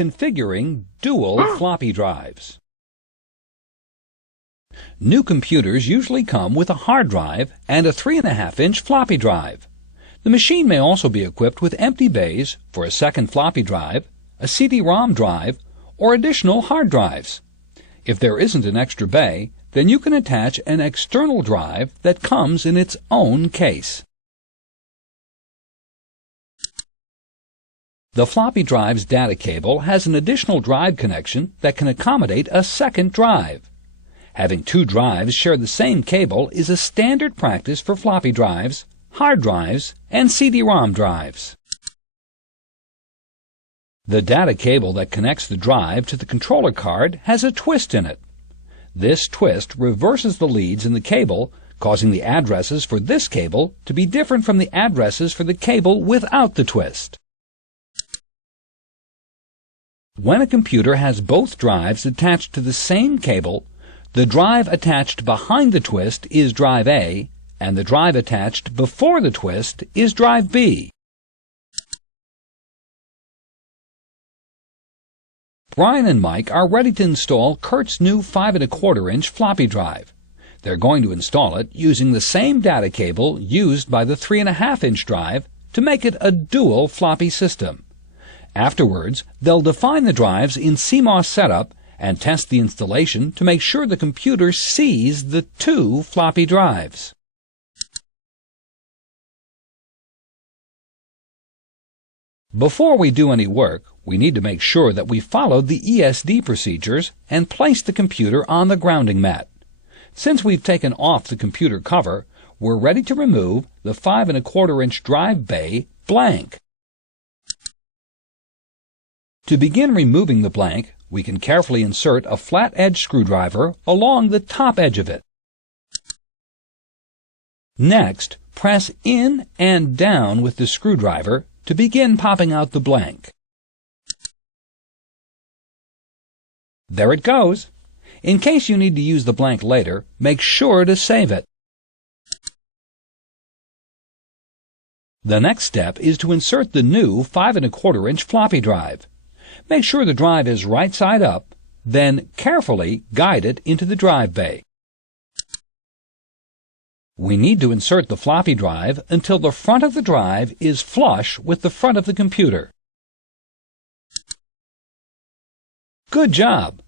Configuring dual floppy drives. New computers usually come with a hard drive and a 3.5-inch floppy drive. The machine may also be equipped with empty bays for a second floppy drive, a CD-ROM drive, or additional hard drives. If there isn't an extra bay, then you can attach an external drive that comes in its own case. The floppy drive's data cable has an additional drive connection that can accommodate a second drive. Having two drives share the same cable is a standard practice for floppy drives, hard drives, and CD-ROM drives. The data cable that connects the drive to the controller card has a twist in it. This twist reverses the leads in the cable, causing the addresses for this cable to be different from the addresses for the cable without the twist. When a computer has both drives attached to the same cable, the drive attached behind the twist is drive A, and the drive attached before the twist is drive B. Brian and Mike are ready to install Kurt's new 5.25-inch floppy drive. They're going to install it using the same data cable used by the 3.5-inch drive to make it a dual floppy system. Afterwards, they'll define the drives in CMOS setup and test the installation to make sure the computer sees the two floppy drives. Before we do any work, we need to make sure that we follow the ESD procedures and place the computer on the grounding mat. Since we've taken off the computer cover, we're ready to remove the 5.25-inch drive bay blank. To begin removing the blank, we can carefully insert a flat-edge screwdriver along the top edge of it. Next, press in and down with the screwdriver to begin popping out the blank. There it goes. In case you need to use the blank later, make sure to save it. The next step is to insert the new 5.25-inch floppy drive. Make sure the drive is right side up, then carefully guide it into the drive bay. We need to insert the floppy drive until the front of the drive is flush with the front of the computer. Good job!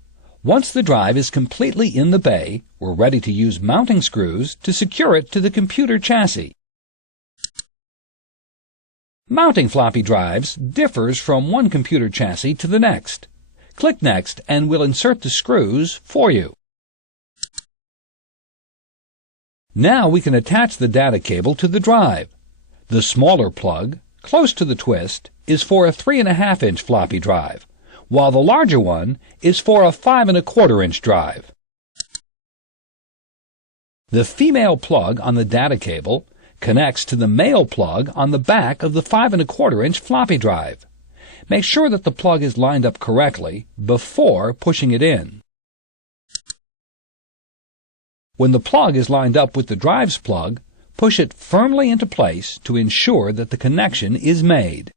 Once the drive is completely in the bay, we're ready to use mounting screws to secure it to the computer chassis. Mounting floppy drives differs from one computer chassis to the next. Click Next and we'll insert the screws for you. Now we can attach the data cable to the drive. The smaller plug, close to the twist, is for a 3.5-inch floppy drive, while the larger one is for a 5.25-inch drive. The female plug on the data cable connects to the male plug on the back of the 5.25-inch floppy drive. Make sure that the plug is lined up correctly before pushing it in. When the plug is lined up with the drive's plug, push it firmly into place to ensure that the connection is made.